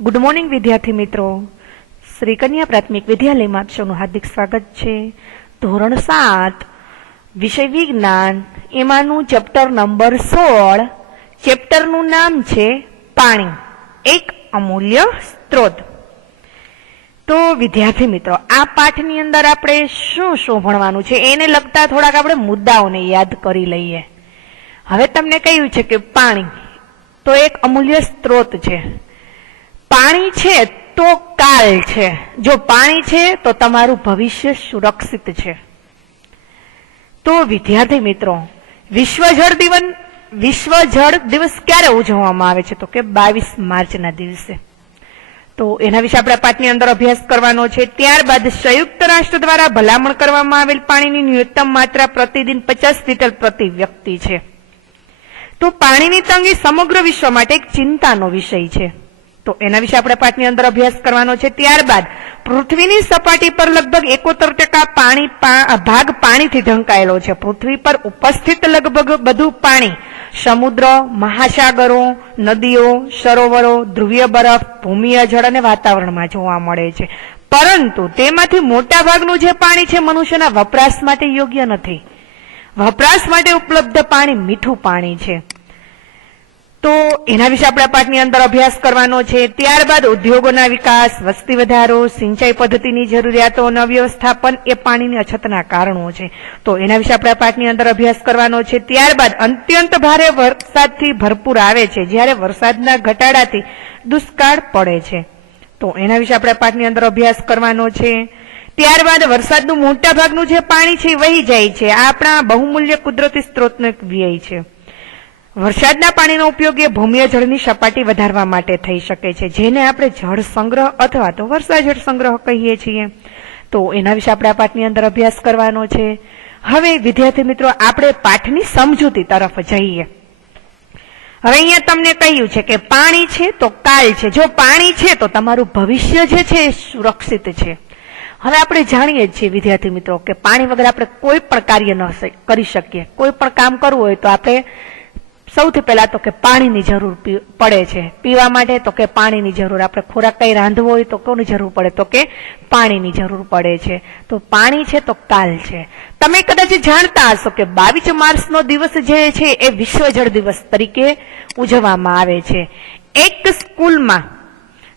Good morning વિદ્યાર્થી મિત્રો, શ્રી કન્યા પ્રાથમિક વિદ્યાલયમાં આપ સૌનું હાર્દિક સ્વાગત છે. ધોરણ 7 વિષય વિજ્ઞાન, એમાંનું ચેપ્ટર નંબર 16, ચેપ્ટરનું નામ છે પાણી, એક અમૂલ્ય સ્ત્રોત. તો વિદ્યાર્થી મિત્રો, આ પાઠની અંદર આપણે શું શું ભણવાનું છે એને લગતા થોડાક આપણે મુદ્દાઓને યાદ કરી લઈએ. હવે તમને કહ્યું છે કે પાણી તો એક અમૂલ્ય સ્ત્રોત છે. પાણી છે તો કાલ છે. જો પાણી છે તો તમારું ભવિષ્ય સુરક્ષિત છે. તો વિદ્યાર્થી મિત્રો, વિશ્વ જળ દિવસ ક્યારે ઉજવવામાં આવે છે? તો કે 22 માર્ચના દિવસે. તો એના વિશે આપણે પાઠની અંદર અભ્યાસ કરવાનો છે. ત્યારબાદ સંયુક્ત રાષ્ટ્ર દ્વારા ભલામણ કરવામાં આવેલ પાણીની ન્યૂનતમ માત્રા પ્રતિદિન 50 લીટર પ્રતિ વ્યક્તિ છે. તો પાણીની તંગી સમગ્ર વિશ્વ માટે એક ચિંતાનો વિષય છે. તો એના વિશે આપણે પાઠની અંદર અભ્યાસ કરવાનો છે. ત્યારબાદ પૃથ્વીની સપાટી પર લગભગ 71% ભાગ પાણીથી ઢંકાયેલો છે. પૃથ્વી પર ઉપસ્થિત લગભગ બધું પાણી સમુદ્ર, મહાસાગરો, નદીઓ, સરોવરો, ધ્રુવીય બરફ, ભૂમિય જળ અને વાતાવરણમાં જોવા મળે છે. પરંતુ તેમાંથી મોટા ભાગનું જે પાણી છે મનુષ્યના વપરાશ માટે યોગ્ય નથી. વપરાશ માટે ઉપલબ્ધ પાણી મીઠું પાણી છે. તો એના વિશે આપણે પાઠની અંદર અભ્યાસ કરવાનો છે. ત્યારબાદ ઉદ્યોગોના વિકાસ, વસ્તી વધારો, સિંચાઈ પદ્ધતિની જરૂરિયાતો અને અવ્યવસ્થાપન એ પાણીની અછતના કારણો છે. તો એના વિશે આપણે પાઠની અંદર અભ્યાસ કરવાનો છે. ત્યારબાદ અત્યંત ભારે વરસાદથી ભરપૂર આવે છે, જ્યારે વરસાદના ઘટાડાથી દુષ્કાળ પડે છે. તો એના વિશે આપણે પાઠની અંદર અભ્યાસ કરવાનો છે. ત્યારબાદ વરસાદનું મોટા ભાગનું જે પાણી છે વહી જાય છે. આ આપણા બહુમૂલ્ય કુદરતી સ્ત્રોતનો એક વ્યય છે. વરસાદના પાણીનો ઉપયોગ એ ભૂમિય જળની સપાટી વધારવા માટે થઈ શકે છે, જેને આપણે જળ સંગ્રહ અથવા તો વર્ષા જળ સંગ્રહ કહીએ છીએ. તો એના વિશે આપણે આ પાઠની અંદર અભ્યાસ કરવાનો છે. હવે વિદ્યાર્થી મિત્રો, આપણે પાઠની સમજૂતી તરફ જઈએ. હવે અહીંયા તમને કહ્યું છે કે પાણી છે તો કાલ છે. જો પાણી છે તો તમારું ભવિષ્ય જે છે એ સુરક્ષિત છે. હવે આપણે જાણીએ છીએ વિદ્યાર્થી મિત્રો કે પાણી વગર આપણે કોઈ પણ કાર્ય ન કરી શકીએ. કોઈ પણ કામ કરવું હોય તો આપણે સૌથી પહેલા તો કે પાણીની જરૂર પડે છે. પીવા માટે તો કે પાણીની જરૂર. આપણે ખોરાક કઈ રાંધવો હોય તો કોની જરૂર પડે? તો કે પાણીની જરૂર પડે છે. તો પાણી છે તો કાલ છે. તમે કદાચ જાણતા હશો કે 22 માર્ચનો દિવસ જે છે એ વિશ્વ જળ દિવસ તરીકે ઉજવવામાં આવે છે. એક સ્કૂલમાં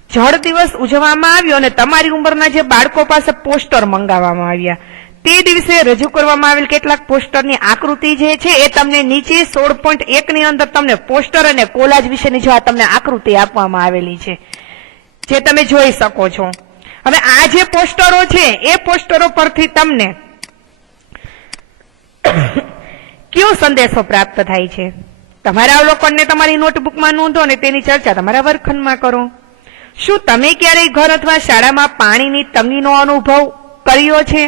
જળ દિવસ ઉજવવામાં આવ્યો અને તમારી ઉંમરના જે બાળકો પાસે પોસ્ટર મંગાવવામાં આવ્યા. તે દિવસે રજૂ કરવામાં આવેલ કેટલાક પોસ્ટરની આકૃતિ જે છે એ તમને નીચે 16.1 ની અંદર તમને પોસ્ટર અને કોલાજ વિશેની જો આ તમને આકૃતિ આપવામાં આવેલી છે, જે તમે જોઈ શકો છો. હવે આ જે પોસ્ટરો છે એ પોસ્ટરો પરથી તમને કયો સંદેશો પ્રાપ્ત થાય છે? તમારા અવલોકનને તમારી નોટબુકમાં નોંધો અને તેની ચર્ચા તમારા વર્ગખંડમાં કરો. શું તમે ક્યારેય ઘર અથવા શાળામાં પાણીની તંગીનો અનુભવ કર્યો છે?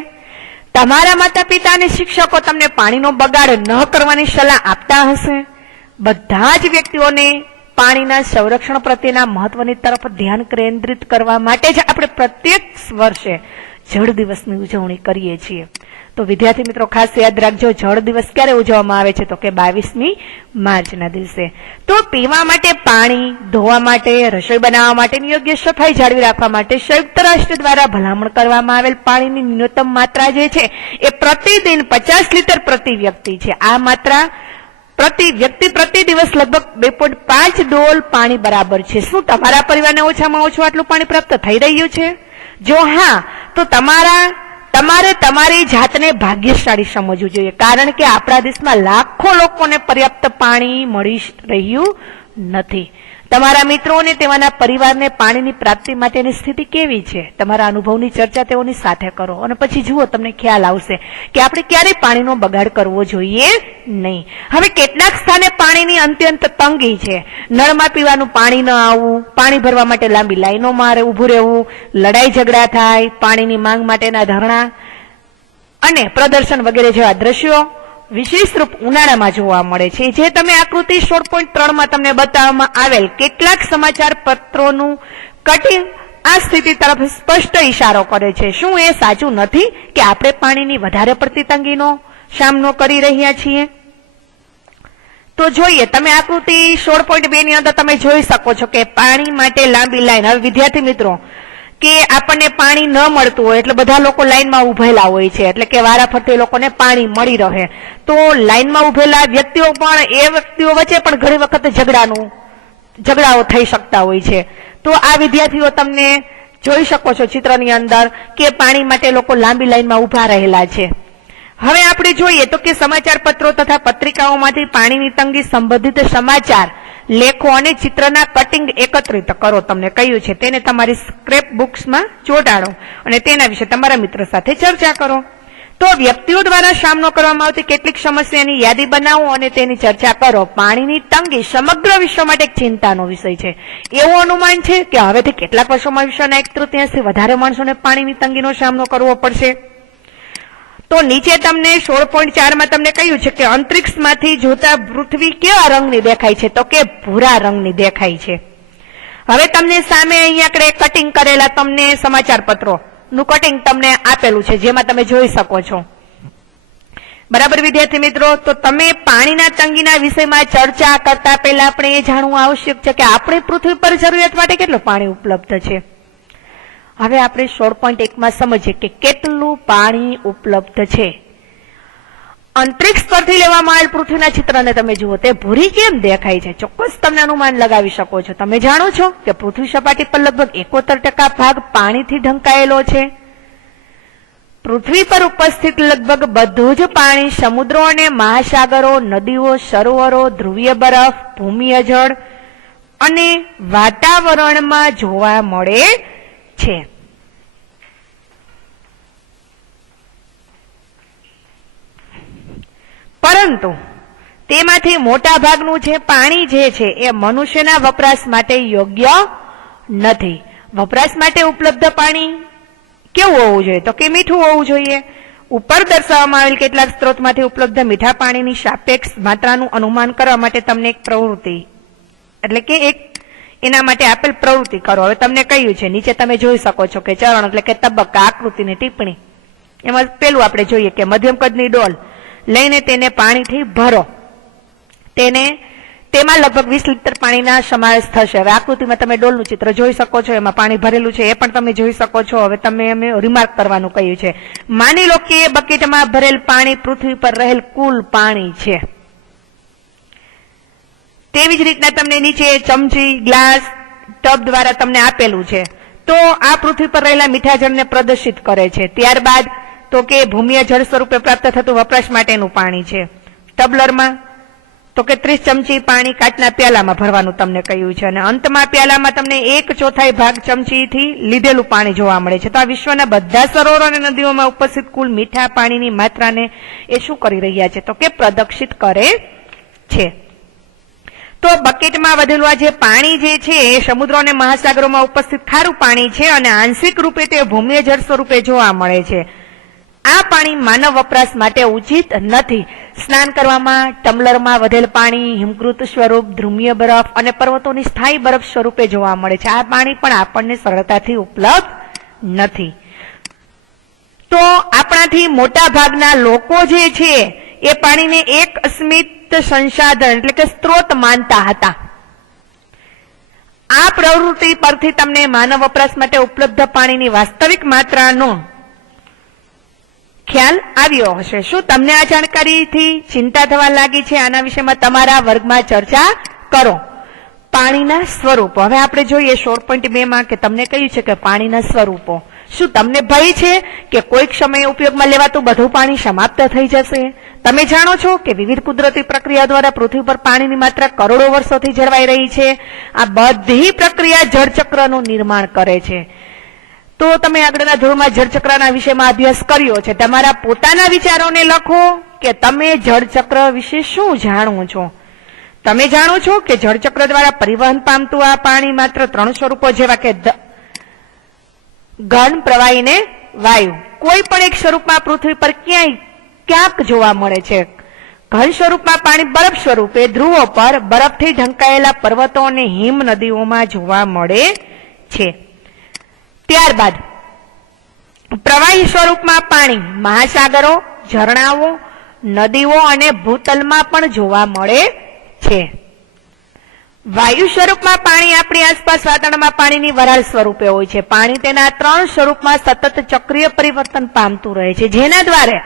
તમારા માતા પિતા અને શિક્ષકો તમને પાણીનો બગાડ ન કરવાની સલાહ આપતા હશે. બધા જ વ્યક્તિઓને પાણીના સંરક્ષણ પ્રત્યેના મહત્વની તરફ ધ્યાન કેન્દ્રિત કરવા માટે જ આપણે પ્રત્યેક વર્ષે જળ દિવસની ઉજવણી કરીએ છીએ. તો વિદ્યાર્થી મિત્રો, ખાસ યાદ રાખજો, જળ દિવસ ક્યારે ઉજવવામાં આવે છે? તો કે 22 માર્ચના દિવસે. તો પીવા માટે પાણી, ધોવા માટે, રસોઈ બનાવવા માટેની યોગ્ય સફાઈ જાળવી રાખવા માટે સંયુક્ત રાષ્ટ્ર દ્વારા ભલામણ કરવામાં આવેલ પાણીની ન્યૂનતમ માત્રા જે છે એ પ્રતિદિન 50 લીટર પ્રતિ વ્યક્તિ છે. આ માત્રા પ્રતિ વ્યક્તિ પ્રતિ દિવસ લગભગ 2.5 ડોલ પાણી બરાબર છે. શું તમારા પરિવારને ઓછામાં ઓછું આટલું પાણી પ્રાપ્ત થઈ રહ્યું છે? જો હા, તો તમારે તમારી જાતને ભાગ્યશાળી સમજવું જોઈએ, કારણ કે આપણા દેશમાં લાખો લોકોને પર્યાપ્ત પાણી મળી રહ્યું નથી. તમારા મિત્રો અને તેમાંના પરિવારને પાણીની પ્રાપ્તિ માટેની સ્થિતિ કેવી છે? તમારા અનુભવની ચર્ચા તેઓની સાથે કરો અને પછી જુઓ, તમને ખ્યાલ આવશે કે આપણે ક્યારેય પાણીનો બગાડ કરવો જોઈએ નહીં. હવે કેટલાક સ્થાને પાણીની અત્યંત તંગી છે. નળમાં પીવાનું પાણી ન આવવું, પાણી ભરવા માટે લાંબી લાઈનોમાં ઉભું રહેવું, લડાઈ ઝઘડા થાય, પાણીની માંગ માટેના ધરણા અને પ્રદર્શન વગેરે જેવા દ્રશ્યો વિશેષ રૂપ ઉનાળામાં જોવા મળે છે. જે તમે આકૃતિ 16.3 માં તમને બતાવવામાં આવેલ કેટલાક સમાચાર પત્રોનું કટિંગ આ સ્થિતિ તરફ સ્પષ્ટ ઇશારો કરે છે. શું એ સાચું નથી કે આપણે પાણીની વધારે પડતી તંગીનો સામનો કરી રહ્યા છીએ? તો જોઈએ, તમે આકૃતિ 16.2 ની અંદર તમે જોઈ શકો છો કે પાણી માટે લાંબી લાઈન. હવે વિદ્યાર્થી મિત્રો, કે આપણને પાણી ન મળતું હોય એટલે બધા લોકો લાઈનમાં ઉભેલા હોય છે, એટલે કે વારાફરતી લોકોને પાણી મળી રહે. તો લાઈનમાં ઉભેલા વ્યક્તિઓ પણ એ વ્યક્તિઓ વચ્ચે પણ ઘણી વખત ઝઘડાઓ થઈ શકતા હોય છે. તો આ વિદ્યાર્થીઓ તમને જોઈ શકો છો ચિત્રની અંદર કે પાણી માટે લોકો લાંબી લાઈનમાં ઉભા રહેલા છે. હવે આપણે જોઈએ તો કે સમાચાર પત્રો તથા પત્રિકાઓમાંથી પાણીની તંગી સંબંધિત સમાચાર લેખો અને ચિત્રના કટિંગ એકત્રિત કરો. તમને કહ્યું છે તેને તમારી સ્ક્રેપ બુક્સમાં ચોંટાડો અને તેના વિશે તમારા મિત્ર સાથે ચર્ચા કરો. તો વ્યક્તિઓ દ્વારા સામનો કરવામાં આવતી કેટલીક સમસ્યાની યાદી બનાવો અને તેની ચર્ચા કરો. પાણીની તંગી સમગ્ર વિશ્વ માટે એક ચિંતાનો વિષય છે. એવું અનુમાન છે કે હવેથી કેટલાક વર્ષોમાં વિશ્વના 1/3 વધારે માણસોને પાણીની તંગીનો સામનો કરવો પડશે. તો નીચે તમને 16.4 માં તમને કહ્યું છે કે અંતરિક્ષમાંથી જોતા પૃથ્વી કેવા રંગની દેખાય છે? તો કે ભૂરા રંગની દેખાય છે. હવે તમને સામે અહીંયા કટિંગ કરેલા તમને સમાચાર પત્રો નું કટિંગ તમને આપેલું છે, જેમાં તમે જોઈ શકો છો. બરાબર વિદ્યાર્થી મિત્રો, તો તમે પાણીના તંગીના વિષયમાં ચર્ચા કરતા પહેલા આપણે એ જાણવું આવશ્યક છે કે આપણી પૃથ્વી પર જરૂરિયાત માટે કેટલું પાણી ઉપલબ્ધ છે. હવે આપણે 16.1 માં સમજીએ કે કેટલું પાણી ઉપલબ્ધ છે. અંતરિક્ષ પરથી લેવામાં આવેલ પૃથ્વીના ચિત્રને તમે જુઓ, તે ભૂરી કેમ દેખાય છે? ચોક્કસ તમને અનુમાન લગાવી શકો છો. તમે જાણો છો કે પૃથ્વી સપાટી પર લગભગ 71% ભાગ પાણીથી ઢંકાયેલો છે. પૃથ્વી પર ઉપસ્થિત લગભગ બધું જ પાણી સમુદ્રો અને મહાસાગરો, નદીઓ, સરોવરો, ધ્રુવીય બરફ, ભૂમિય જળ અને વાતાવરણમાં જોવા મળે છે. પરંતુ તેમાંથી મોટા ભાગનું જે પાણી જે છે એ મનુષ્યના વપરાશ માટે યોગ્ય નથી. વપરાશ માટે ઉપલબ્ધ પાણી કેવું હોવું જોઈએ? તો કે મીઠું હોવું જોઈએ. ઉપર દર્શાવવામાં આવેલ કેટલાક સ્ત્રોતમાંથી ઉપલબ્ધ મીઠા પાણીની સાપેક્ષ માત્રાનું અનુમાન કરવા માટે તમને એક પ્રવૃત્તિ, એટલે કે એના માટે આપેલ પ્રવૃત્તિ કરો. હવે તમને કહ્યું છે, નીચે તમે જોઈ શકો છો કે ચરણ એટલે કે તબક્કા, આકૃતિની ટિપ્પણી. એમાં પેલું આપણે જોઈએ કે મધ્યમ કદની ડોલ લઈને તેને પાણીથી ભરો. તેમાં લગભગ 20 લીટર પાણીના સમાવેશ થશે. હવે આકૃતિમાં તમે ડોલનું ચિત્ર જોઈ શકો છો, એમાં પાણી ભરેલું છે એ પણ તમે જોઈ શકો છો. હવે તમે અમે રિમાર્ક કરવાનું કહ્યું છે. માની લો કે બકેટમાં ભરેલ પાણી પૃથ્વી પર રહેલ કુલ પાણી છે. તેવી જ રીતના તમને નીચે ચમચી, ગ્લાસ, ટબ દ્વારા તમને આપેલું છે. તો આ પૃથ્વી પર રહેલા મીઠા જળને પ્રદર્શિત કરે છે. ત્યારબાદ તો કે ભૂમિય જળ સ્વરૂપે પ્રાપ્ત થતું વપરાશ માટેનું પાણી છે. ટબલરમાં તો કે 30 ચમચી પાણી કાચના પ્યાલામાં ભરવાનું તમને કહ્યું છે અને અંતમાં પ્યાલામાં તમને 1/4 ભાગ ચમચીથી લીધેલું પાણી જોવા મળે છે. તો આ વિશ્વના બધા સરોવરો અને નદીઓમાં ઉપસ્થિત કુલ મીઠા પાણીની માત્રાને એ શું કરી રહ્યા છે? તો કે પ્રદર્શિત કરે છે. તો બકેટમાં વધેલું આ જે પાણી જે છે એ સમુદ્રો અને મહાસાગરોમાં ઉપસ્થિત ખારું પાણી છે અને આંશિક રૂપે તે ભૂમિય જળ સ્વરૂપે જોવા મળે છે. આ પાણી માનવ વપરાશ માટે ઉચિત નથી. સ્નાન કરવામાં ટમ્બલરમાં વધેલ પાણી હિમકૃત સ્વરૂપ, ધ્રુવીય બરફ અને પર્વતોની સ્થાયી બરફ સ્વરૂપે જોવા મળે છે. આ પાણી પણ આપણને સરળતાથી ઉપલબ્ધ નથી. તો આપણાથી મોટા ભાગના લોકો જે છે એ પાણીને એક અસ્મિત સંસાધન એટલે કે સ્ત્રોત માનતા હતા. આ પ્રવૃત્તિ પરથી તમને માનવ વપરાશ માટે ઉપલબ્ધ પાણીની વાસ્તવિક માત્રાનો ખ્યાલ આવ્યો હશે. શું તમને આ જાણકારીથી ચિંતા થવા લાગી છે? આના વિશેમાં તમારા વર્ગમાં ચર્ચા કરો. પાણીના સ્વરૂપો. હવે આપણે જોઈએ 16.2 માં કે તમને કહ્યું છે કે પાણીના સ્વરૂપો. શું તમને ભય છે કે કોઈક સમયે ઉપયોગમાં લેવાતું બધું પાણી સમાપ્ત થઈ જશે? તમે જાણો છો કે વિવિધ કુદરતી પ્રક્રિયા દ્વારા પૃથ્વી પર પાણીની માત્રા કરોડો વર્ષોથી જળવાઈ રહી છે. આ બધી પ્રક્રિયા જળચક્રનું નિર્માણ કરે છે. તો તમે આગળના ધોરણમાં જળચક્રના વિષયમાં અભ્યાસ કર્યો છે. તમારા પોતાના વિચારોને લખો કે તમે જળચક્ર વિશે શું જાણો છો. તમે જાણો છો કે જળચક્ર દ્વારા પરિવહન પામતું આ પાણી માત્ર 3 સ્વરૂપો જેવા કે ઘન, પ્રવાહી ને વાયુ કોઈ પણ એક સ્વરૂપમાં પૃથ્વી પર ક્યાંક જોવા મળે છે. ઘન સ્વરૂપમાં પાણી બરફ સ્વરૂપે ધ્રુવો પર બરફથી ઢંકાયેલા પર્વતો અને હિમ નદીઓમાં જોવા મળે છે. ત્યારબાદ પ્રવાહી સ્વરૂપમાં પાણી મહાસાગરો, ઝરણાઓ, નદીઓ અને ભૂતલમાં પણ જોવા મળે છે। વાયુ સ્વરૂપમાં પાણી આપણી આસપાસ વાતાવરણમાં પાણીની વરાળ સ્વરૂપે હોય છે। પાણી તેના 3 સ્વરૂપમાં સતત ચક્રીય પરિવર્તન પામતું રહે છે, જેના દ્વારા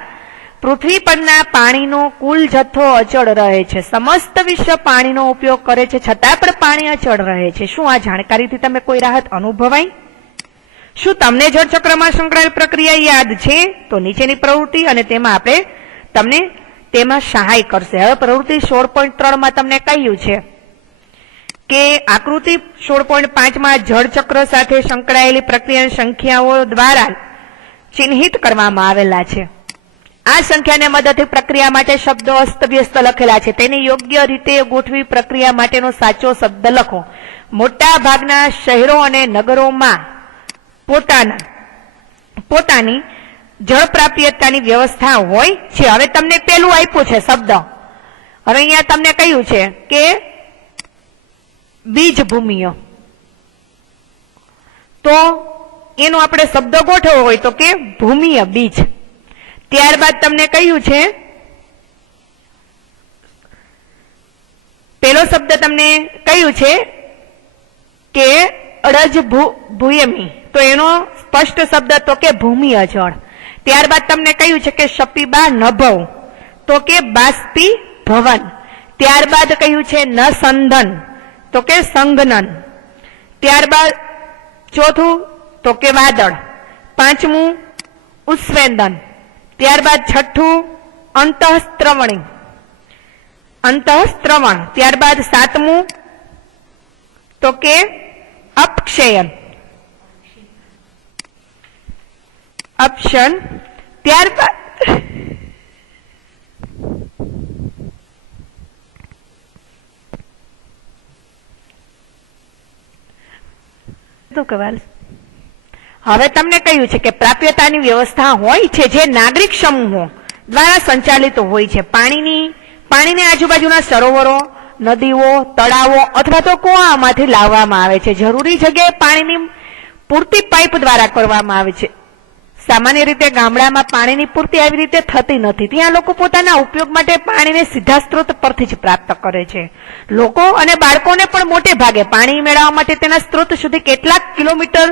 પૃથ્વી પરના પાણીનો કુલ જથ્થો અચળ રહે છે। સમસ્ત વિશ્વ પાણીનો ઉપયોગ કરે છે, છતાં પણ પાણી અચળ રહે છે। શું આ જાણકારીથી તમે કોઈ રાહત અનુભવાઈ? શું તમને જળચક્રમાં સંકળાયેલ પ્રક્રિયા યાદ છે? તો નીચેની પ્રવૃત્તિ અને તેમાં આપણે તમને તેમાં સહાય કરશે। હવે પ્રવૃત્તિ 16.3 માં તમને કહ્યું છે કે આકૃતિ 16.5 માં જળચક્ર સાથે સંકળાયેલી પ્રક્રિયાની સંખ્યાઓ દ્વારા ચિહ્નિત કરવામાં આવેલા છે। આ સંખ્યાને મદદથી પ્રક્રિયા માટે શબ્દો અસ્તવ્યસ્ત લખેલા છે, તેને યોગ્ય રીતે ગોઠવી પ્રક્રિયા માટેનો સાચો શબ્દ લખો। મોટા ભાગના શહેરો અને નગરોમાં પોતાની જળ પ્રાપ્યતાની વ્યવસ્થા હોય છે। હવે તમને પેલું આપ્યું છે શબ્દ, હવે અહીંયા તમને કહ્યું છે કે બીજ ભૂમિઓ, તો એનો આપણે શબ્દ ગોઠવવો હોય તો કે ભૂમિય બીજ। ત્યારબાદ તમને કહ્યું છે પેલો શબ્દ તમને કહ્યું છે કે અડજ ભૂયમી, તો એનો સ્પષ્ટ શબ્દ તો કે ભૂમિય જળ। ત્યારબાદ તમને કહ્યું છે કે શપીબા નભવ, તો કે બાષ્પી ભવન। ત્યારબાદ કહ્યું છે નસંધન, તો કે સંઘનન। ત્યારબાદ ચોથું તો કે વાદળ, પાંચમું ઉસ્વેદન। ત્યારબાદ છઠ્ઠું અંતઃસ્ત્રવણ। ત્યારબાદ સાતમું તો કે અપક્ષયન। ત્યારબાદ હવે તમને કહ્યું છે કે પ્રાપ્યતાની વ્યવસ્થા હોય છે જે નાગરિક સમૂહો દ્વારા સંચાલિત હોય છે। પાણીને આજુબાજુના સરોવરો, નદીઓ, તળાવો અથવા તો કુવામાંથી લાવવામાં આવે છે। જરૂરી જગ્યાએ પાણીની પૂર્તિ પાઇપ દ્વારા કરવામાં આવે છે। સામાન્ય રીતે ગામડામાં પાણીની પૂર્તિ આવી રીતે થતી નથી, ત્યાં લોકો પોતાના ઉપયોગ માટે પાણીને સીધા સ્ત્રોત પરથી જ પ્રાપ્ત કરે છે। લોકો અને બાળકોને પણ મોટે ભાગે પાણી મેળવવા માટે તેના સ્ત્રોત સુધી કેટલાક કિલોમીટર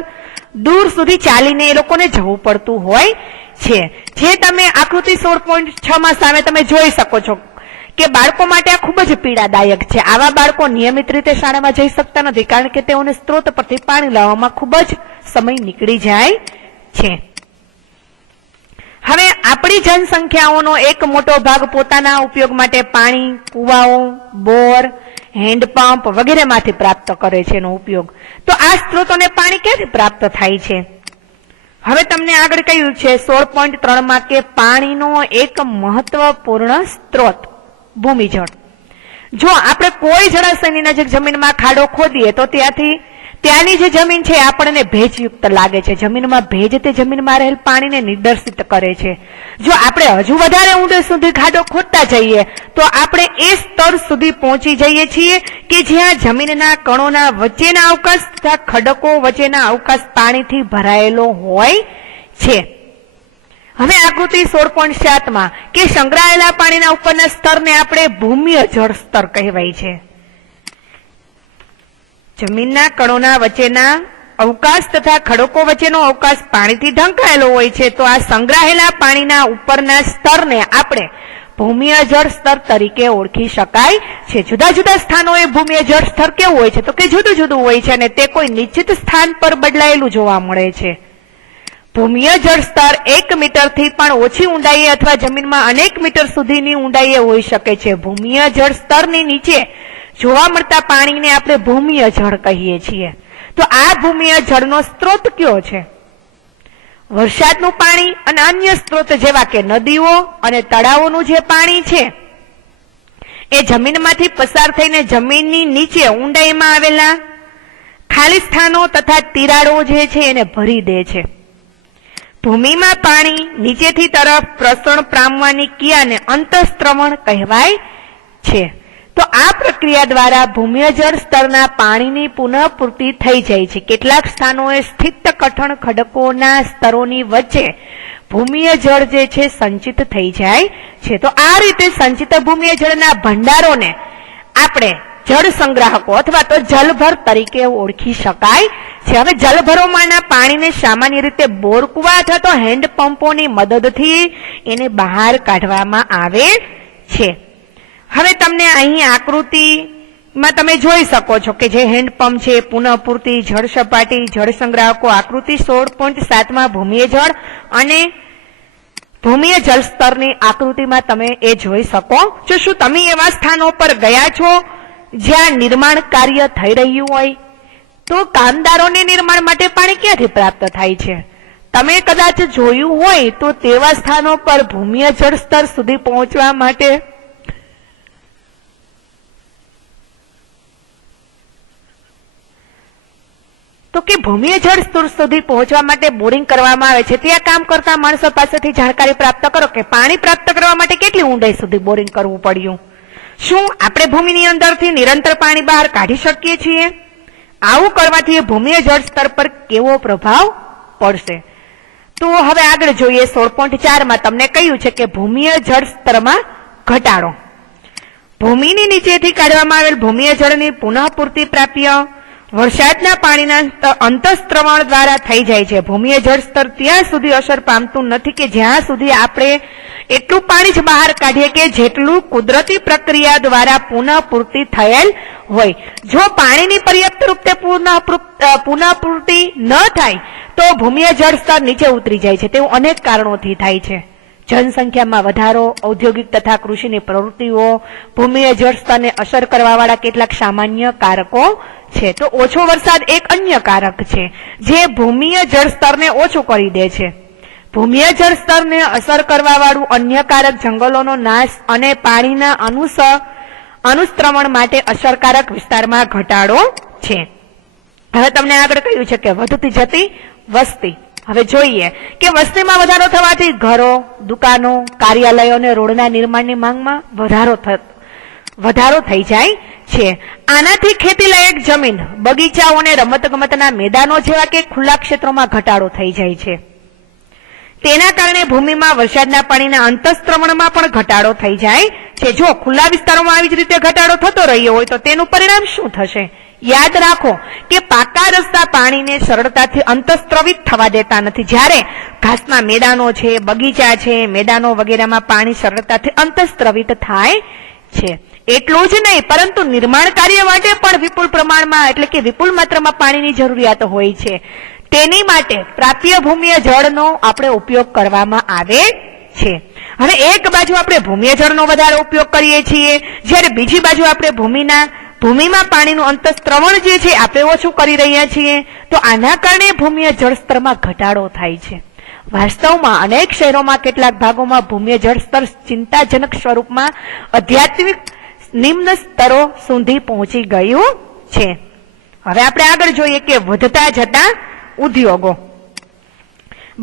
દૂર સુધી ચાલીને એ લોકોને જવું પડતું હોય છે। જે તમે આકૃતિ 16.6 માં સામે તમે જોઈ શકો છો કે બાળકો માટે આ ખૂબ જ પીડાદાયક છે। આવા બાળકો નિયમિત રીતે શાળામાં જઈ શકતા નથી, કારણ કે તેઓને સ્ત્રોત પરથી પાણી લાવવામાં ખૂબ જ સમય નીકળી જાય છે। હવે આપણી જનસંખ્યાઓનો એક મોટો ભાગ પોતાના ઉપયોગ માટે પાણી કુવાઓ, બોર, હેન્ડપંપ વગેરેમાંથી પ્રાપ્ત કરે છે એનો ઉપયોગ। તો આ સ્ત્રોતોને પાણી ક્યાંથી પ્રાપ્ત થાય છે? હવે તમને આગળ કહ્યું છે 16.3 માં કે પાણીનો એક મહત્વપૂર્ણ સ્ત્રોત ભૂમિજળ। જો આપણે કોઈ જળાશયની નજીક જમીનમાં ખાડો ખોદીએ તો ત્યાંની જે જમીન છે આપણને ભેજયુક્ત લાગે છે। જમીનમાં ભેજ તે જમીનમાં રહેલ પાણીને નિર્દેશિત કરે છે। જો આપણે હજુ વધારે ઊંડે સુધી ખાડો ખોદતા જઈએ તો આપણે એ સ્તર સુધી પહોંચી જઈએ છીએ કે જ્યાં જમીનના કણોના વચ્ચેના અવકાશ તથા ખડકો વચ્ચેના અવકાશ પાણીથી ભરાયેલો હોય છે। હવે આકૃતિ 16.7 માં કે સંગ્રહાયેલા પાણીના ઉપરના સ્તરને આપણે ભૂમિય જળ સ્તર કહેવાય છે। જમીનના કણોના વચ્ચેના અવકાશ તથા ખડકો વચ્ચેનો અવકાશ પાણીથી ઢંકાયેલો હોય છે, તો આ સંગ્રહાયેલા પાણીના ઉપરના સ્તરને આપણે ભૂમિય જળ સ્તર તરીકે ઓળખી શકાય છે। જુદા જુદા સ્થાનોએ ભૂમિય જળ સ્તર કેવું હોય છે? તો કે જુદું જુદું હોય છે અને તે કોઈ નિશ્ચિત સ્થાન પર બદલાયેલું જોવા મળે છે। ભૂમિય જળ સ્તર 1 મીટરથી પણ ઓછી ઊંડાઈએ અથવા જમીનમાં અનેક મીટર સુધીની ઊંડાઈએ હોઈ શકે છે। ભૂમિય જળ સ્તરની નીચે જોવા મળતા પાણીને આપણે ભૂમિય જળ કહીએ છીએ। તો આ ભૂમિય જળનો સ્ત્રોત કયો છે? વરસાદનું પાણી અને અન્ય સ્ત્રોત જેવા કે નદીઓ અને તળાવોનું જે પાણી છે એ જમીનમાંથી પસાર થઈને જમીનની નીચે ઊંડાઈમાં આવેલા ખાલી સ્થાનો તથા તિરાડો જે છે એને ભરી દે છે। ભૂમિમાં પાણી નીચેથી તરફ પ્રસરણ પામવાની ક્રિયાને અંતઃસ્ત્રવણ કહેવાય છે। તો આ પ્રક્રિયા દ્વારા ભૂમિય જળ સ્તરના પાણીની પુનઃપૂર્તિ થઈ જાય છે। કેટલાક સ્થાનોએ સ્થિત કઠણ ખડકોના સ્તરોની વચ્ચે ભૂમિય જળ જે છે સંચિત થઈ જાય છે। તો આ રીતે સંચિત ભૂમિય જળના ભંડારોને આપણે જળ સંગ્રાહકો અથવા તો જલભર તરીકે ઓળખી શકાય છે. હવે જલભરોમાંના પાણીને સામાન્ય રીતે બોર કુવા અથવા તો હેન્ડપંપોની મદદથી એને બહાર કાઢવામાં આવે છે. હવે તમને અહીં આકૃતિમાં તમે જોઈ શકો છો કે જે હેન્ડપંપ છે, પુનઃપૂર્તિ, જળ સપાટી, જળ સંગ્રાહકો, આકૃતિ 16.7 ભૂમિય જળ અને ભૂમિય જળ સ્તરની આકૃતિમાં તમે એ જોઈ શકો છો. શું તમે એવા સ્થાનો પર ગયા છો જ્યાં નિર્માણ કાર્ય થઈ રહ્યું હોય? તો કામદારોને નિર્માણ માટે પાણી ક્યાંથી પ્રાપ્ત થાય છે? તમે કદાચ જોયું હોય તો તેવા સ્થાનો પર ભૂમિય જળ સ્તર સુધી પહોંચવા માટે ભૂમિય જળ સ્તર સુધી પહોંચવા માટે બોરિંગ કરવામાં આવે છે. ત્યાં કામ કરતા માણસો પાસેથી જાણકારી પ્રાપ્ત કરો કે પાણી પ્રાપ્ત કરવા માટે કેટલી ઊંડાઈ સુધી બોરિંગ કરવું પડ્યું. શું આપણે ભૂમિની અંદરથી નિરંતર પાણી બહાર કાઢી શકીએ છીએ? આવું કરવાથી ભૂમિય જળ સ્તર પર કેવો પ્રભાવ પડશે? તો હવે આગળ જોઈએ. 16.4 તમને કહ્યું છે કે ભૂમિય જળ સ્તરમાં ઘટાડો. ભૂમિની નીચેથી કાઢવામાં આવેલ ભૂમિય જળની પુનઃપૂર્તિ પ્રાપ્ય વરસાદના પાણીના અંતઃસ્ત્રવણ દ્વારા થઈ જાય છે. ભૂમિય જળ સ્તર ત્યાં સુધી અસર પામતું નથી કે જ્યાં સુધી આપણે એટલું પાણી જ બહાર કાઢીએ કે જેટલું કુદરતી પ્રક્રિયા દ્વારા પુનઃપૂર્તિ થયેલ હોય. જો પાણીની પર્યાપ્ત રૂપે પુનઃપૂર્તિ ન થાય તો ભૂમિય જળ સ્તર નીચે ઉતરી જાય છે. તેવું અનેક કારણોથી થાય છે. જનસંખ્યામાં વધારો, ઔદ્યોગિક તથા કૃષિની પ્રવૃત્તિઓ, ભૂમિય જળ સ્તરને અસર કરવાવાળા કેટલાક સામાન્ય કારકો છે. તો ઓછો વરસાદ એક અન્ય કારક છે જે ભૂમિય જળ સ્તરને ઓછું કરી દે છે. ભૂમિય જળ સ્તરને અસર કરવા વાળું અન્ય કારક જંગલોનો નાશ અને પાણીના અનુસ્ત્રવણ માટે અસરકારક વિસ્તારમાં ઘટાડો છે. હવે તમને આગળ કહ્યું છે કે વધતી જતી વસ્તી. હવે જોઈએ કે વસ્તીમાં વધારો થવાથી ઘરો, દુકાનો, કાર્યાલયો અને રોડના નિર્માણની માંગમાં વધારો થઈ જાય છે. આનાથી ખેતીલાયક જમીન, બગીચાઓ અને રમતગમતના મેદાનો જેવા કે ખુલ્લા ક્ષેત્રોમાં ઘટાડો થઈ જાય છે. તેના કારણે ભૂમિમાં વરસાદના પાણીના અંતઃસ્ત્રવણમાં પણ ઘટાડો થઈ જાય છે. જો ખુલ્લા વિસ્તારોમાં આવી જ રીતે ઘટાડો થતો રહ્યો હોય તો તેનું પરિણામ શું થશે? યાદ રાખો કે પાકા રસ્તા પાણીને સરળતાથી અંતઃસ્ત્રવિત થવા દેતા નથી. જ્યારે ઘાસના મેદાનો છે, બગીચા છે, મેદાનો વગેરેમાં પાણી સરળતાથી અંતઃસ્ત્રવિત થાય છે. એટલું જ નહીં પરંતુ નિર્માણ કાર્ય માટે પણ વિપુલ પ્રમાણમાં એટલે કે વિપુલ માત્રામાં પાણીની જરૂરિયાત હોય છે. તેની માટે પ્રાપ્ય ભૂમિય જળનો આપણે ઉપયોગ કરવામાં આવે છે. હવે એક બાજુ આપણે ભૂમિય જળનો વધારે ઉપયોગ કરીએ છીએ, જ્યારે બીજી બાજુ આપણે ભૂમિમાં પાણીનું અંતઃસ્ત્રવણ જે છે આપણે ઓછું કરી રહ્યા છીએ. તો આના કારણે ભૂમિય જળ સ્તરમાં ઘટાડો થાય છે. વાસ્તવમાં અનેક શહેરોમાં કેટલાક ભાગોમાં ભૂમિય જળ સ્તર ચિંતાજનક સ્વરૂપમાં આધ્યાત્મિક નિમ્ન સ્તરો સુધી પહોંચી ગયું છે. હવે આપણે આગળ જોઈએ કે વધતા જતા ઉદ્યોગો.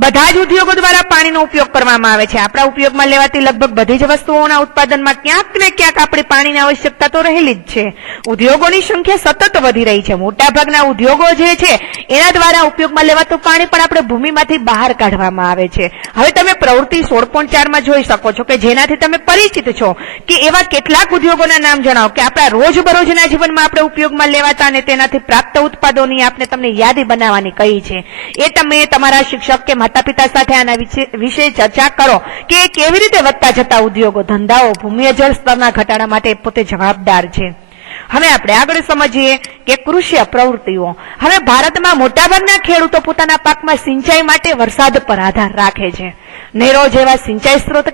બધા જ ઉદ્યોગો દ્વારા પાણીનો ઉપયોગ કરવામાં આવે છે. આપણા ઉપયોગમાં લેવાતી લગભગ બધી જ વસ્તુઓના ઉત્પાદનમાં ક્યાંક ને ક્યાંક આપણી પાણીની આવશ્યકતા તો રહેલી જ છે. ઉદ્યોગોની સંખ્યા સતત વધી રહી છે. મોટાભાગના ઉદ્યોગો જે છે એના દ્વારા ઉપયોગમાં લેવાતું પાણી પણ આપણે ભૂમિમાંથી બહાર કાઢવામાં આવે છે. હવે તમે પ્રવૃત્તિ 16.4 જોઈ શકો છો કે જેનાથી તમે પરિચિત છો કે એવા કેટલાક ઉદ્યોગોના નામ જણાવો કે આપણા રોજબરોજના જીવનમાં આપણે ઉપયોગમાં લેવાતા અને તેનાથી પ્રાપ્ત ઉત્પાદનોની આપણે તમને યાદી બનાવવાની કહી છે. એ તમે તમારા શિક્ષક કે માતા પિતા સાથે આના વિશે ચર્ચા કરો કે કેવી રીતે વધતા જતા ઉદ્યોગો, ધંધાઓ ભૂમિય જળ સ્તરના ઘટાડા માટે પોતે જવાબદાર છે. હવે આપણે આગળ સમજીએ કે કૃષિ પ્રવૃત્તિઓ. હવે ભારતમાં મોટાભાગના ખેડૂતો પોતાના પાકમાં સિંચાઈ માટે વરસાદ પર આધાર રાખે છે. નહેરો જેવા સિંચાઈ સ્ત્રોત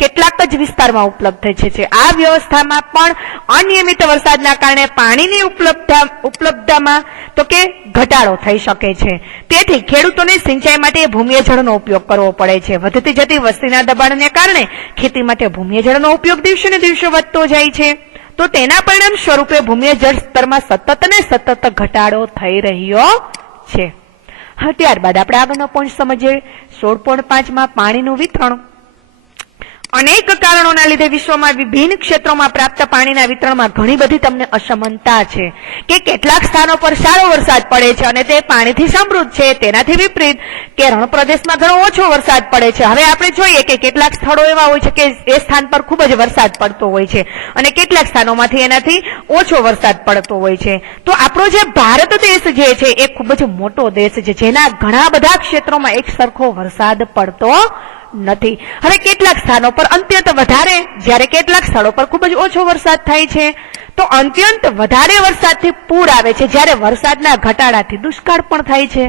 કેટલાક જ વિસ્તારમાં ઉપલબ્ધ છે. આ વ્યવસ્થામાં પણ અનિયમિત વરસાદના કારણે પાણીની ઉપલબ્ધતામાં તો કે ઘટાડો થઈ શકે છે. તેથી ખેડૂતોને સિંચાઈ માટે ભૂમિય જળનો ઉપયોગ કરવો પડે છે. વધતી જતી વસ્તીના દબાણને કારણે ખેતી માટે ભૂમિય જળનો ઉપયોગ દિવસે ને દિવસે વધતો જાય છે. તો તેના પરિણામ સ્વરૂપે ભૂમિય જળ સ્તરમાં સતત ઘટાડો થઈ રહ્યો છે. હવે ત્યારબાદ આપણે આગળનો પોઈન્ટ સમજીએ. 16.5 પાણીનું વિતરણ. અનેક કારણોના લીધે વિશ્વમાં વિભિન્ન ક્ષેત્રોમાં પ્રાપ્ત પાણીના વિતરણમાં ઘણી બધી તમને અસમાનતા છે કે કેટલાક સ્થાનો પર સારો વરસાદ પડે છે અને તે પાણીથી સમૃદ્ધ છે, તેનાથી વિપરીત કે રણ પ્રદેશમાં ઘણો ઓછો વરસાદ પડે છે. હવે આપણે જોઈએ કે કેટલાક સ્થળો એવા હોય છે કે એ સ્થાન પર ખૂબ જ વરસાદ પડતો હોય છે અને કેટલાક સ્થાનોમાંથી એનાથી ઓછો વરસાદ પડતો હોય છે. તો આપણો જે ભારત દેશ જે છે એ ખૂબ જ મોટો દેશ છે, જેના ઘણા બધા ક્ષેત્રોમાં એક સરખો વરસાદ પડતો નથી. હવે કેટલાક સ્થાનો પર અત્યંત વધારે, જ્યારે કેટલાક સ્થળો પર ખૂબ જ ઓછો વરસાદ થાય છે. તો અત્યંત વધારે વરસાદથી પૂર આવે છે, જ્યારે વરસાદના ઘટાડાથી દુષ્કાળ પણ થાય છે.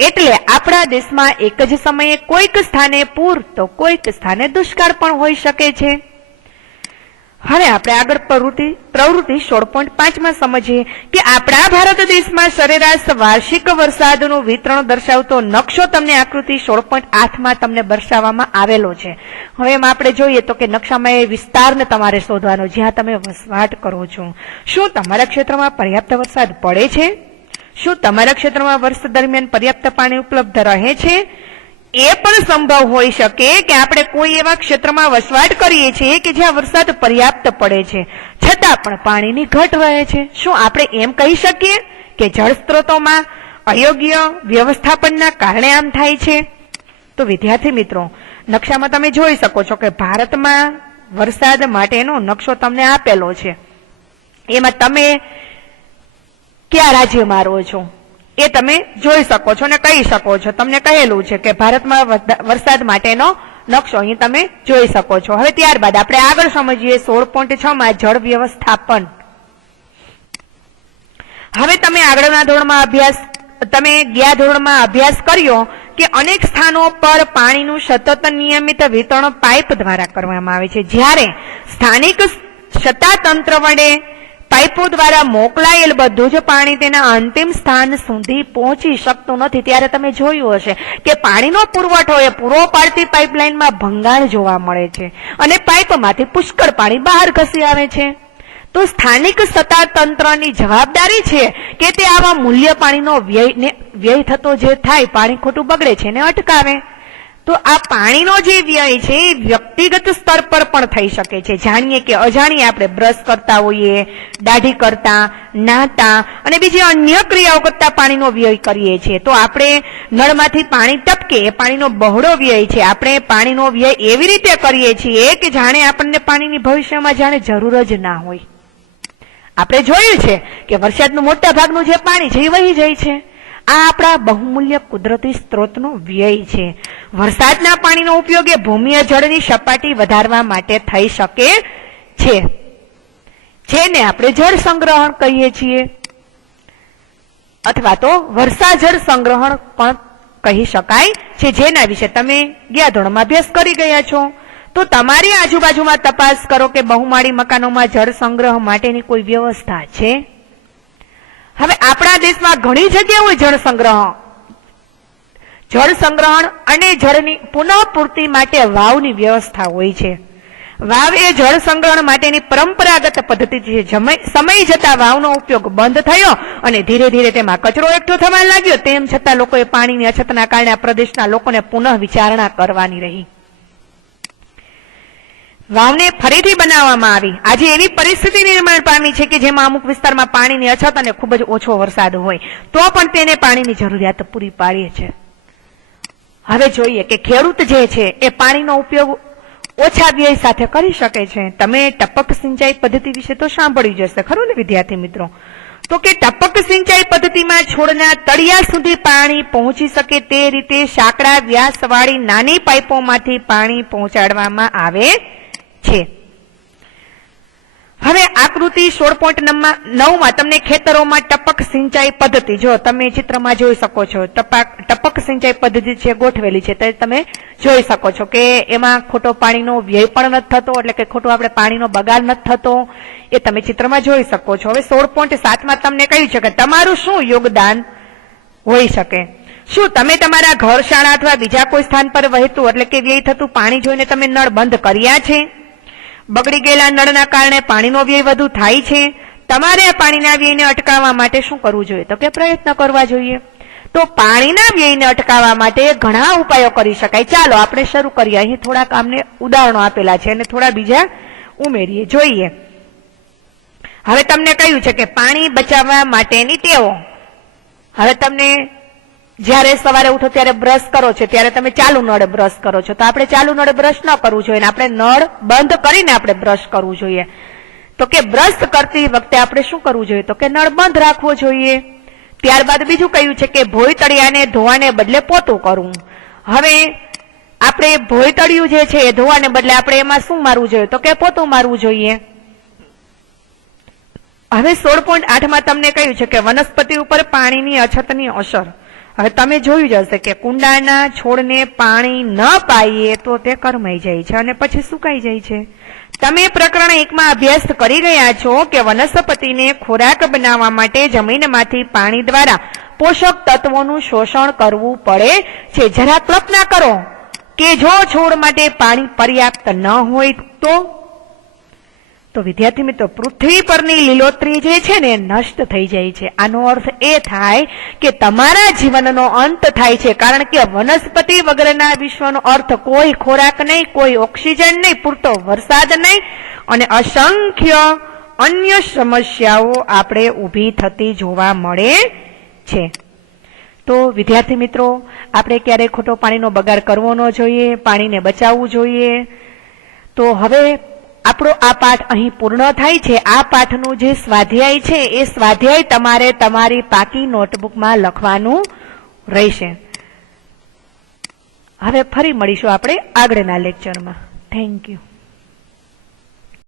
એટલે આપણા દેશમાં એક જ સમયે કોઈક સ્થાને પૂર તો કોઈક સ્થાને દુષ્કાળ પણ હોઈ શકે છે. હવે આપણે આગળ પ્રવૃત્તિ 16.5 સમજીએ કે આપણા ભારત દેશમાં સરેરાશ વાર્ષિક વરસાદનું વિતરણ દર્શાવતો નકશો તમને આકૃતિ 16.8 તમને દર્શાવવામાં આવેલો છે. હવે એમાં આપણે જોઈએ તો કે નકશામાં એ વિસ્તારને તમારે શોધવાનો જ્યાં તમે વસવાટ કરો છો. શું તમારા ક્ષેત્રમાં પર્યાપ્ત વરસાદ પડે છે? શું તમારા ક્ષેત્રમાં વર્ષ દરમિયાન પર્યાપ્ત પાણી ઉપલબ્ધ રહે છે? એ પણ સંભવ હોઈ શકે કે આપણે કોઈ એવા ક્ષેત્રમાં વસવાટ કરીએ છીએ કે જ્યાં વરસાદ પર્યાપ્ત પડે છે છતાં પણ પાણીની ઘટ રહે છે. શું આપણે એમ કહી શકીએ કે જળ સ્ત્રોતોમાં અયોગ્ય વ્યવસ્થાપનના કારણે આમ થાય છે? તો વિદ્યાર્થી મિત્રો, નકશામાં તમે જોઈ શકો છો કે ભારતમાં વરસાદ માટેનો નકશો તમને આપેલો છે. એમાં તમે કયા રાજ્યમાં રહો છો એ તમે જોઈ શકો છો અને કહી શકો છો. તમને કહેલું છે કે ભારતમાં વરસાદ માટેનો નકશો અહીં તમે જોઈ શકો છો. હવે ત્યારબાદ આપણે આગળ સમજીએ 16.6 માં જળ વ્યવસ્થાપન. હવે તમે આગળના ધોરણમાં ગયા ધોરણમાં અભ્યાસ કર્યો કે અનેક સ્થાનો પર પાણીનું સતત નિયમિત વિતરણ પાઇપ દ્વારા કરવામાં આવે છે. જ્યારે સ્થાનિક સત્તાતંત્ર વડે પાઇપો દ્વારા મોકલાયેલ બધું જ પાણી તેના અંતિમ સ્થાન સુધી પહોંચી શકતું નથી. ત્યારે તમે જોયું હશે કે પાણીનો પુરવઠો એ પૂરો પાડતી પાઇપલાઇનમાં ભંગાણ જોવા મળે છે અને પાઇપમાંથી પુષ્કળ પાણી બહાર ખસી આવે છે. તો સ્થાનિક સત્તાતંત્રની જવાબદારી છે કે તે આવા મૂલ્ય પાણીનો વ્યય થતો જે થાય, પાણી ખોટું બગડે છે ને અટકાવે. તો આ પાણીનો જે વ્યય છે એ વ્યક્તિગત સ્તર પર પણ થઈ શકે છે. જાણીએ કે અજાણીએ આપણે બ્રશ કરતા હોઈએ, દાઢી કરતા, નાહતા અને બીજી અન્ય ક્રિયાઓ કરતા પાણીનો વ્યય કરીએ છીએ. તો આપણે નળમાંથી પાણી ટપકે એ પાણીનો બહોળો વ્યય છે. આપણે પાણીનો વ્યય એવી રીતે કરીએ છીએ કે જાણે આપણને પાણીની ભવિષ્યમાં જાણે જરૂર જ ના હોય. આપણે જોયું છે કે વરસાદનું મોટા ભાગનું જે પાણી છે એ વહી જાય છે. આ આપણા બહુમૂલ્ય કુદરતી સ્ત્રોતનો વ્યય છે. વરસાદના પાણીનો ઉપયોગ એ ભૂમિય જળની સપાટી વધારવા માટે થઈ શકે છે, જેને આપણે જળ સંગ્રહણ કહીએ છીએ અથવા તો વર્ષા જળ સંગ્રહણ પણ કહી શકાય છે, જેના વિશે તમે ગયા ધોરણમાં અભ્યાસ કરી ગયા છો. તો તમારી આજુબાજુમાં તપાસ કરો કે બહુમાળી મકાનોમાં જળ સંગ્રહ માટેની કોઈ વ્યવસ્થા છે. હવે આપણા દેશમાં ઘણી જગ્યાએ જળ સંગ્રહણ અને જળની પુનઃપૂર્તિ માટે વાવની વ્યવસ્થા હોય છે. વાવ એ જળ સંગ્રહણ માટેની પરંપરાગત પદ્ધતિ છે. સમય જતા વાવનો ઉપયોગ બંધ થયો અને ધીરે ધીરે તેમાં કચરો એકઠો થવા લાગ્યો. તેમ છતાં લોકોએ પાણીની અછતના કારણે આ પ્રદેશના લોકોને પુનઃ વિચારણા કરવાની રહી. વાવને ફરીથી બનાવવામાં આવી. આજે એવી પરિસ્થિતિ નિર્માણ પામી છે કે જેમાં અમુક વિસ્તારમાં પાણીની અછત અને ખૂબ જ ઓછો વરસાદ હોય તો પણ તેને પાણીની જરૂરિયાત પૂરી પાડીએ છે. હવે જોઈએ કે ખેડૂત જે છે એ પાણીનો ઉપયોગ ઓછા વ્યય સાથે કરી શકે છે. તમે ટપક સિંચાઈ પદ્ધતિ વિશે તો સાંભળ્યું જ હશે, ખરું ને વિદ્યાર્થી મિત્રો? તો કે ટપક સિંચાઈ પદ્ધતિમાં છોડના તળિયા સુધી પાણી પહોંચી શકે તે રીતે સાંકડા વ્યાસવાળી નાની પાઇપોમાંથી પાણી પહોંચાડવામાં આવે છે. હવે આકૃતિ 16.9 માં તમને ખેતરોમાં ટપક સિંચાઈ પદ્ધતિ જો તમે ચિત્રમાં જોઈ શકો છો. ટપક સિંચાઈ પદ્ધતિ છે ગોઠવેલી છે તો તમે જોઈ શકો છો કે એમાં ખોટો પાણીનો વ્યય પણ નથી થતો, એટલે કે ખોટો આપણે પાણીનો બગાડ નથી થતો, એ તમે ચિત્રમાં જોઈ શકો છો. હવે 16.7 માં તમને કહ્યું છે કે તમારું શું યોગદાન હોઈ શકે. શું તમે તમારા ઘર, શાળા અથવા બીજા કોઈ સ્થાન પર વહેતું એટલે કે વ્યય થતું પાણી જોઈને તમે નળ બંધ કર્યા છે? બગડી ગયેલા નળના કારણે પાણીનો વ્યય વધુ થાય છે. તમારે પાણીના વ્યયને અટકાવવા માટે શું કરવું જોઈએ? તો કે પ્રયત્ન કરવા જોઈએ. તો પાણીના વ્યયને અટકાવવા માટે ઘણા ઉપાયો કરી શકાય. ચાલો આપણે શરૂ કરીએ. અહીં થોડાક આમને ઉદાહરણો આપેલા છે અને થોડા બીજા ઉમેરીએ, જોઈએ. હવે તમને કહ્યું છે કે પાણી બચાવવા માટેની ટેવો. હવે તમને જ્યારે સવારે ઉઠો ત્યારે બ્રશ કરો છો ત્યારે તમે ચાલુ નળે બ્રશ કરો છો, તો આપણે ચાલુ નળે બ્રશ ન કરવું જોઈએ, આપણે નળ બંધ કરીને આપણે બ્રશ કરવું જોઈએ. તો કે બ્રશ કરતી વખતે આપણે શું કરવું જોઈએ? તો કે નળ બંધ રાખવો જોઈએ. ત્યારબાદ બીજું કહ્યું છે કે ભોંયતળિયાને ધોવાને બદલે પોતું કરવું. હવે આપણે ભોંયતળિયું જે છે એ ધોવાને બદલે આપણે એમાં શું મારવું જોઈએ? તો કે પોતું મારવું જોઈએ. હવે 16.8 માં તમને કહ્યું છે કે વનસ્પતિ ઉપર પાણીની અછતની અસર. હવે તમે જોયું જ હશે કે કુંડાના છોડને પાણી ન પાઈએ તો તે કરમાઈ જાય છે અને પછી સુકાઈ જાય છે. તમે પ્રકરણ 1 માં અભ્યાસ કરી ગયા છો કે વનસ્પતિને ખોરાક બનાવવા માટે જમીનમાંથી પાણી દ્વારા પોષક તત્વોનું શોષણ કરવું પડે છે. જરા કલ્પના કરો કે જો છોડ માટે પાણી પર્યાપ્ત ન હોય તો વિદ્યાર્થી મિત્રો, પૃથ્વી પરની લીલોતરી જે છે ને નષ્ટ થઈ જાય છે. આનો અર્થ એ થાય કે તમારા જીવનનો અંત થાય છે, કારણ કે વનસ્પતિ વગરના વિશ્વનો અર્થ કોઈ ખોરાક નહીં, કોઈ ઓક્સિજન નહીં, પૂરતો વરસાદ નહીં અને અસંખ્ય અન્ય સમસ્યાઓ આપણે ઊભી થતી જોવા મળે છે. તો વિદ્યાર્થી મિત્રો, આપણે ક્યારેય ખોટો પાણીનો બગાડ કરવો ન જોઈએ, પાણીને બચાવવું જોઈએ. તો હવે આપણો આ પાઠ અહીં પૂર્ણ થાય છે. આ પાઠનું જે સ્વાધ્યાય છે એ સ્વાધ્યાય તમારે તમારી પાકી નોટબુકમાં લખવાનું રહેશે. હવે ફરી મળીશું આપણે આગળના લેક્ચરમાં. Thank you.